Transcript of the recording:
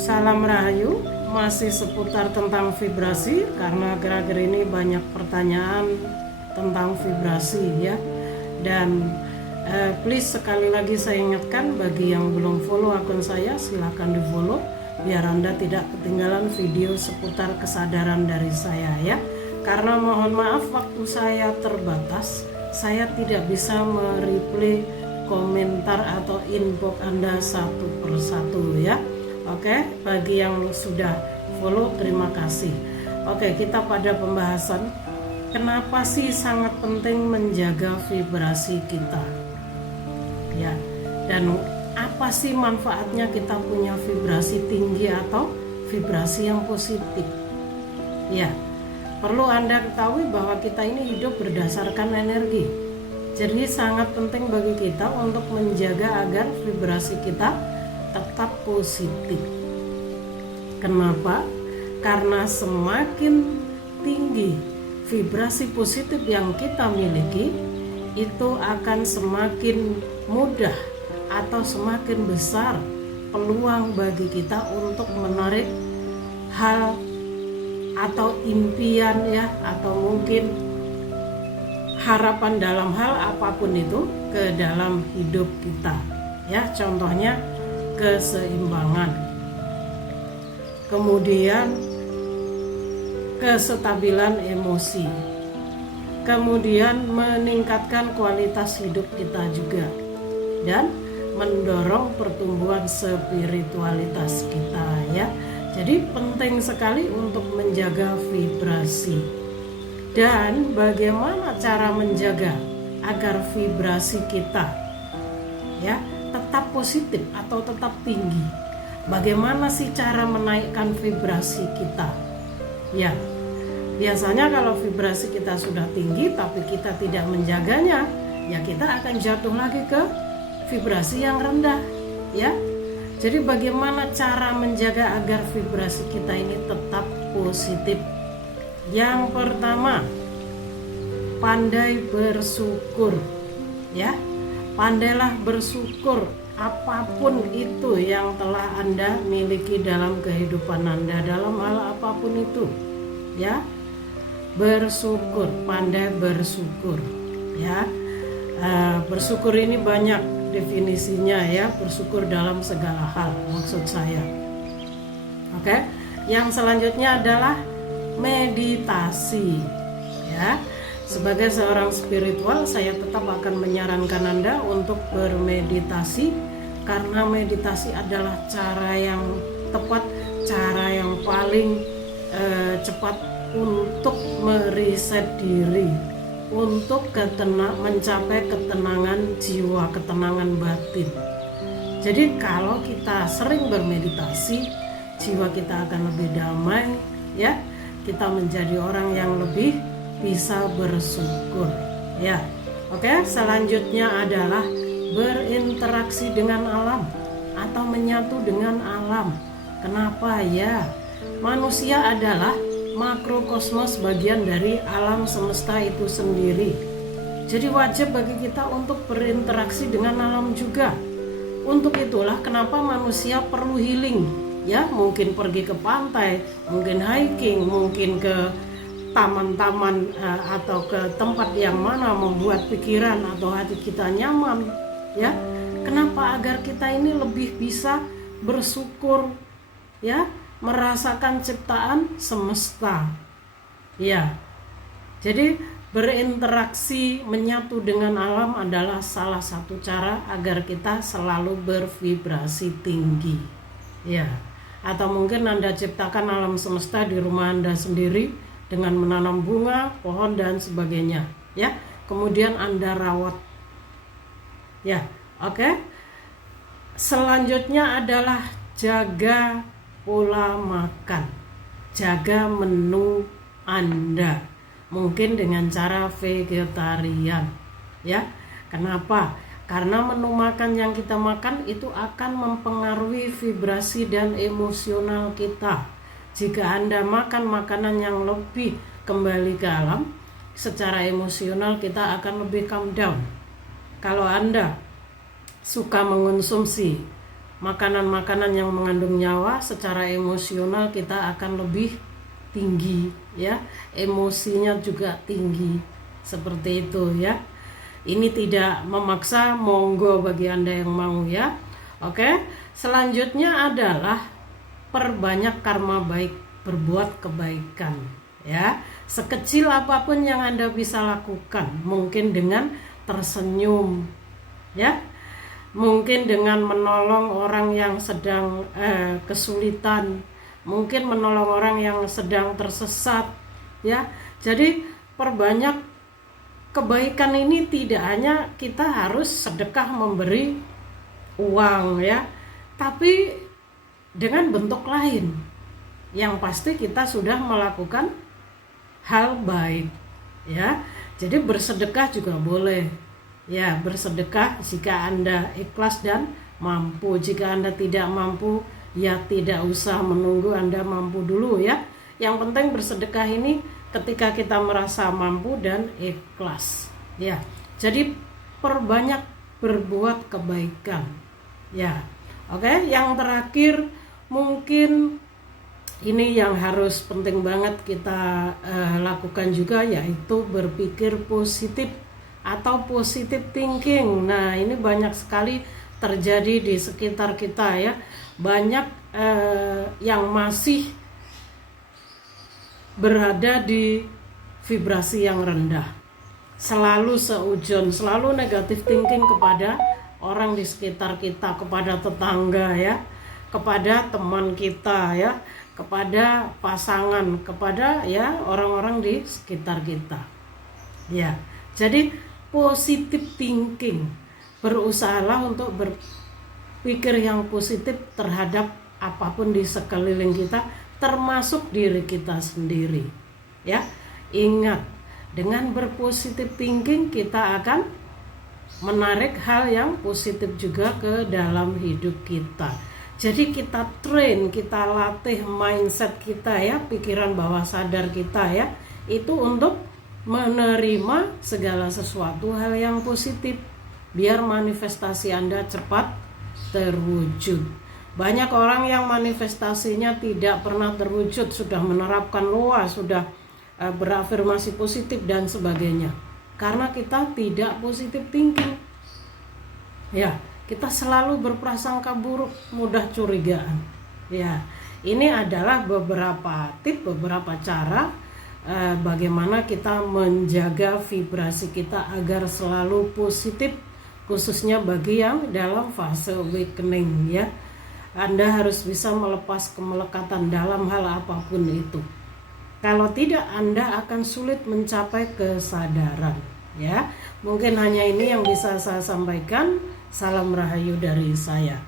Salam Rahayu, masih seputar tentang vibrasi karena akhir-akhir ini banyak pertanyaan tentang vibrasi ya. Dan please sekali lagi saya ingatkan bagi yang belum follow akun saya, silahkan di follow biar Anda tidak ketinggalan video seputar kesadaran dari saya ya. Karena mohon maaf waktu saya terbatas, saya tidak bisa mereplay komentar atau inbox Anda satu persatu ya. Oke, bagi yang sudah follow terima kasih. Oke, kita pada pembahasan kenapa sih sangat penting menjaga vibrasi kita ya, dan apa sih manfaatnya kita punya vibrasi tinggi atau vibrasi yang positif ya. Perlu Anda ketahui bahwa kita ini hidup berdasarkan energi, jadi sangat penting bagi kita untuk menjaga agar vibrasi kita tetap positif. Kenapa? Karena semakin tinggi vibrasi positif yang kita miliki, itu akan semakin mudah atau semakin besar peluang bagi kita untuk menarik hal atau impian ya, atau mungkin harapan dalam hal apapun itu ke dalam hidup kita ya. Contohnya keseimbangan, kemudian kestabilan emosi, kemudian meningkatkan kualitas hidup kita juga, dan mendorong pertumbuhan spiritualitas kita ya. Jadi penting sekali untuk menjaga vibrasi. Dan bagaimana cara menjaga agar vibrasi kita ya tetap positif atau tetap tinggi? Bagaimana sih cara menaikkan vibrasi kita? Ya, biasanya kalau vibrasi kita sudah tinggi tapi kita tidak menjaganya, ya kita akan jatuh lagi ke vibrasi yang rendah ya. Jadi bagaimana cara menjaga agar vibrasi kita ini tetap positif? Yang pertama, pandai bersyukur ya. Pandailah bersyukur apapun itu yang telah Anda miliki dalam kehidupan Anda, dalam hal apapun itu ya. Bersyukur, pandai bersyukur ya. Bersyukur ini banyak definisinya ya, bersyukur dalam segala hal maksud saya. Oke, yang selanjutnya adalah meditasi ya. Sebagai seorang spiritual, saya tetap akan menyarankan Anda untuk bermeditasi, karena meditasi adalah cara yang tepat, cara yang paling cepat untuk mereset diri, untuk mencapai ketenangan jiwa, ketenangan batin. Jadi kalau kita sering bermeditasi, jiwa kita akan lebih damai ya. Kita menjadi orang yang lebih bisa bersyukur ya. Oke, selanjutnya adalah berinteraksi dengan alam atau menyatu dengan alam. Kenapa ya? Manusia adalah makrokosmos, bagian dari alam semesta itu sendiri. Jadi wajib bagi kita untuk berinteraksi dengan alam juga. Untuk itulah kenapa manusia perlu healing ya. Mungkin pergi ke pantai, mungkin hiking, mungkin ke taman-taman atau ke tempat yang mana membuat pikiran atau hati kita nyaman ya. Kenapa? Agar kita ini lebih bisa bersyukur ya, merasakan ciptaan semesta ya. Jadi berinteraksi, menyatu dengan alam adalah salah satu cara agar kita selalu bervibrasi tinggi ya. Atau mungkin Anda ciptakan alam semesta di rumah Anda sendiri dengan menanam bunga, pohon dan sebagainya ya. Kemudian Anda rawat ya. Oke. Selanjutnya adalah jaga pola makan, jaga menu Anda, mungkin dengan cara vegetarian ya. Kenapa? Karena menu makan yang kita makan itu akan mempengaruhi vibrasi dan emosional kita. Jika Anda makan makanan yang lebih kembali ke alam, secara emosional kita akan lebih calm down. Kalau Anda suka mengonsumsi makanan-makanan yang mengandung nyawa, secara emosional kita akan lebih tinggi ya, emosinya juga tinggi, seperti itu ya. Ini tidak memaksa, monggo bagi Anda yang mau ya. Oke, selanjutnya adalah perbanyak karma baik, berbuat kebaikan ya. Sekecil apapun yang Anda bisa lakukan, mungkin dengan tersenyum ya, mungkin dengan menolong orang yang sedang kesulitan, mungkin menolong orang yang sedang tersesat ya. Jadi perbanyak kebaikan ini tidak hanya kita harus sedekah memberi uang ya, tapi dengan bentuk lain yang pasti kita sudah melakukan hal baik ya. Jadi bersedekah juga boleh ya, bersedekah jika Anda ikhlas dan mampu. Jika Anda tidak mampu, ya tidak usah menunggu Anda mampu dulu ya. Yang penting bersedekah ini ketika kita merasa mampu dan ikhlas ya. Jadi perbanyak berbuat kebaikan ya. Oke, yang terakhir mungkin ini yang harus penting banget kita lakukan juga, yaitu berpikir positif atau positive thinking. Nah, ini banyak sekali terjadi di sekitar kita ya. Banyak yang masih berada di vibrasi yang rendah, selalu seujon, selalu negatif thinking kepada orang di sekitar kita, kepada tetangga ya, kepada teman kita ya, kepada pasangan, kepada ya orang-orang di sekitar kita ya. Jadi positive thinking, berusahalah untuk berpikir yang positif terhadap apapun di sekeliling kita, termasuk diri kita sendiri ya. Ingat, dengan berpositif thinking kita akan menarik hal yang positif juga ke dalam hidup kita. Jadi kita train, kita latih mindset kita ya, pikiran bawah sadar kita ya, itu untuk menerima segala sesuatu hal yang positif, biar manifestasi Anda cepat terwujud. Banyak orang yang manifestasinya tidak pernah terwujud, sudah menerapkan loa, sudah berafirmasi positif dan sebagainya, karena kita tidak positif thinking ya. Kita selalu berprasangka buruk, mudah curigaan ya. Ini adalah beberapa tips, beberapa cara bagaimana kita menjaga vibrasi kita agar selalu positif, khususnya bagi yang dalam fase awakening ya. Anda harus bisa melepas kemelekatan dalam hal apapun itu. Kalau tidak, Anda akan sulit mencapai kesadaran ya. Mungkin hanya ini yang bisa saya sampaikan. Salam rahayu dari saya.